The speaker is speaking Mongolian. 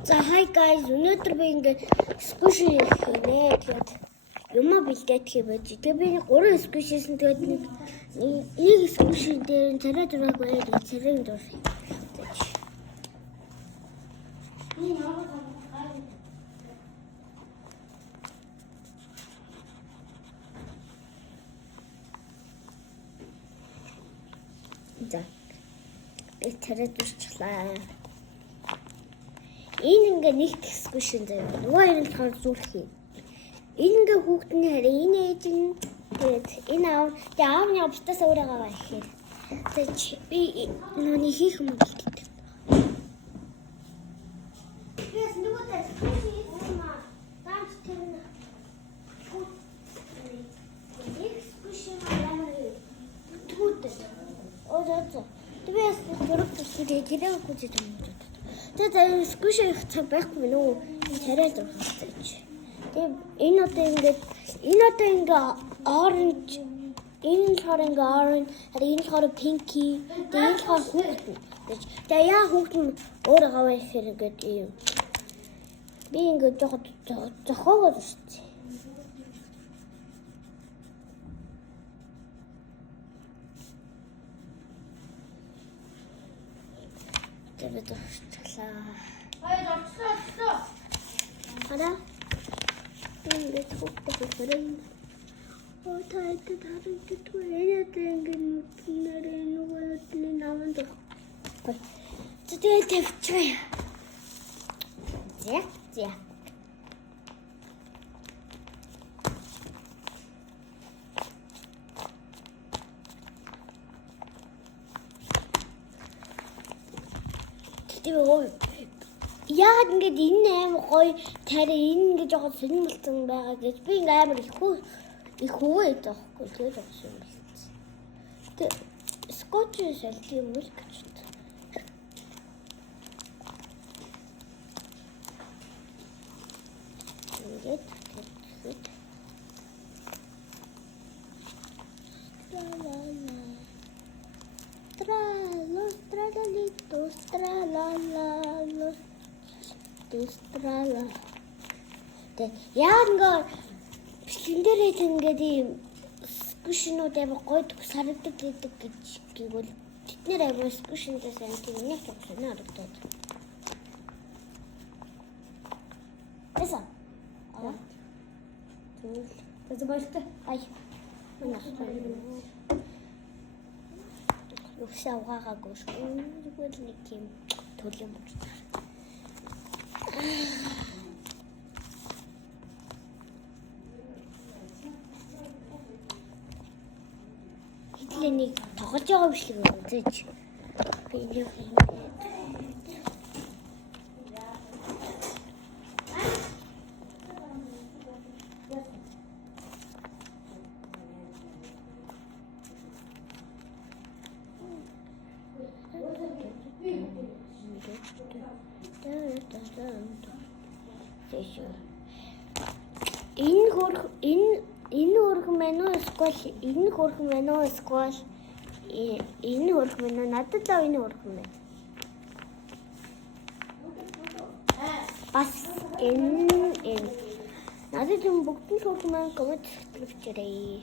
За hi guys, өнөөдөр би ингээд squishy хийнэ. Тэгээд юм бэлдээд хийж. Тэгээд би 3 squishy-сэн тэгээд нэг squishy дээр царай дураг байгаад царай дур. За. Би царай дурчлаа. Энэ ингээ нэг squishy дээр нөгөө хоёр нь болохоор зүрх юм. Энэ ингээ хүүхдний хараа энэ ээж нь тэгээд энэ аав яавны битээс өөрөө гаваа ихээр. Тэгээд би нүуний хийх юм болтой. Яс нөгөө дээр squishy юм аа. Ганц тэр нэг squishy ямар түүтэй. Озоо. Тэгээд зураг төсөлөө тэрэг хүчтэй юм байна. Тэгээд squishy цаг байхгүй нөө царай дуртай ч. Тэгээд энэ одоо ингээ orange энэ болохоор ингээ orange харин энэ болохоор pinky тэгээд энэ болохоор хүүхдэн. Тэгээд яа хүүхдэн өөрөө гаваа ихээр ингээд юм. Би ингээ зохиогоод шүү. Тэгээд орчлаа. Орчлоо. Хараа. Ингээд хүүхдээ хүрэн. Таатай тарантид үрээд ингээд нүднэрээ нүгөөдний наманд. Тэгээд тавьчихъя. За. Яагаад ингэж энэ амар гоё тарай энэ ингэж жоохон сонирхолтой байгаа гэж би ингээ амар их хөвөө таахгүй тэгээд авсан юм байна. Тэгээд скотч шалт юм уу гэж. Ингээд Трала. Тэг яангаар бэлэндэрээ ингээд ийм squishy-нууд амар гоё сарагддаг гэдэг гэж гэвэл тэднэр амар squishy-ндээ сайн тийм нэг ч юм харагдаад. Эсэ. Тэс болтой. Ай. Уушаагаа гош. Зүгээр нэг тийм төлөм болж. Хэдλэнийг тоглож байгаа биш л үзээч. Би юу юм. Энэ хөрх мэнэ эсвэл энэ хөрх мэнэ эсвэл энэ хөрх мэнэ надад л энэ хөрх мэнэ. Бас энэ надад юм бүгд хөрх мэнэ коммент хийгээрэй.